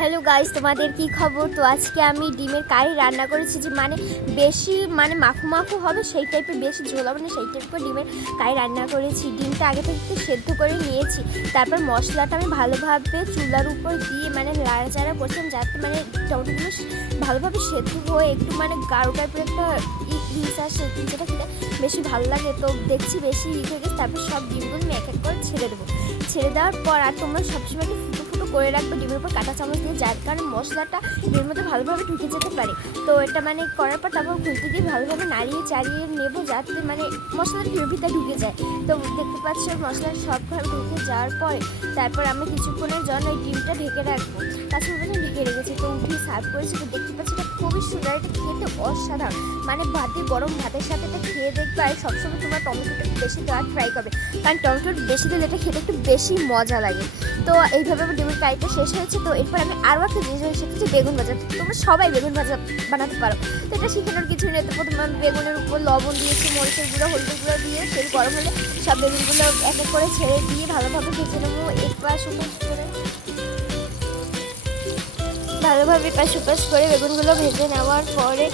Hello guys, তোমাদের কি খবর? তো আজকে আমি ডিমের কারি রান্না করেছি, যে বেশি মাখু মাখু হবে সেই টাইপের, বেশি ঝোল হবে না সেই টাইপের ডিমের কারি রান্না করেছি। ডিমটা আগে থেকে একটু সেদ্ধ করে নিয়েছি, তারপর মশলাটা আমি ভালোভাবে চুলার উপর দিয়ে নাড়াচাড়া করছিলাম, যাতে টমেটোগুলো ভালোভাবে সেদ্ধ হয়ে একটু গাঢ় টাইপের একটা ইস আসে, যেটা খেতে বেশি ভালো লাগে। তো দেখছি বেশি হয়ে গেছে, তারপর সব ডিমগুলো আমি এক এক করে ছেড়ে দেবো। ছেড়ে দেওয়ার পর আর তোমরা সবসময় একটু ফুটো ফুটো করে রাখবে ডিমের উপর কাঁটা চামচ দিয়ে, যার কারণে মশলাটা ডিমের মধ্যে ভালোভাবে ঢুকে যেতে পারে। তো এটা করার পর তারপর খুলতে দিয়ে ভালোভাবে নাড়িয়ে চাড়িয়ে নেবো, যাতে মশলাটা ডিমের ভিতরে ঢুকে যায়। তো দেখতে পাচ্ছ মশলা সবভাবে ঢুকে যাওয়ার পরে তারপর আমি কিছুক্ষণের জন্য এই ডিমটা ঢেকে রাখবো। তাছাড়া ঢেকে রেখেছি, তো উঠিয়ে সার্ভ করেছি। তো দেখতে পাচ্ছি এটা খুবই সুন্দর, এটা খেতে অসাধারণ। গরম ভাতের সাথে এটা খেয়ে দেখবে। আর সবসময় তোমার টমেটোটা বেশি দেওয়ার ট্রাই করবে, কারণ টমেটো বেশি দিলে এটা খেতে একটু বেশি মজা লাগে। তো এইভাবে আমার ডিমের কারিটা শেষ হয়েছে। তো এরপর আমি আরও একটা জিনিস শিখেছি, বেগুন ভাজা। তোমরা সবাই বেগুন ভাজা বানাতে পারো, তো এটা শেখানোর কিছু নেই। তো প্রথমে আমি বেগুনের উপর লবণ দিয়েছি, মরিচের গুঁড়ো, হলুদের গুঁড়ো দিয়ে তেল গরম হলে সব বেগুনগুলো এক এক করে ছেড়ে দিয়ে ভালোভাবে ভেজে নেবো। এপাশ ওপাশ করে ভালোভাবে এপাশ ওপাশ করে বেগুনগুলো ভেজে নেওয়ার পরে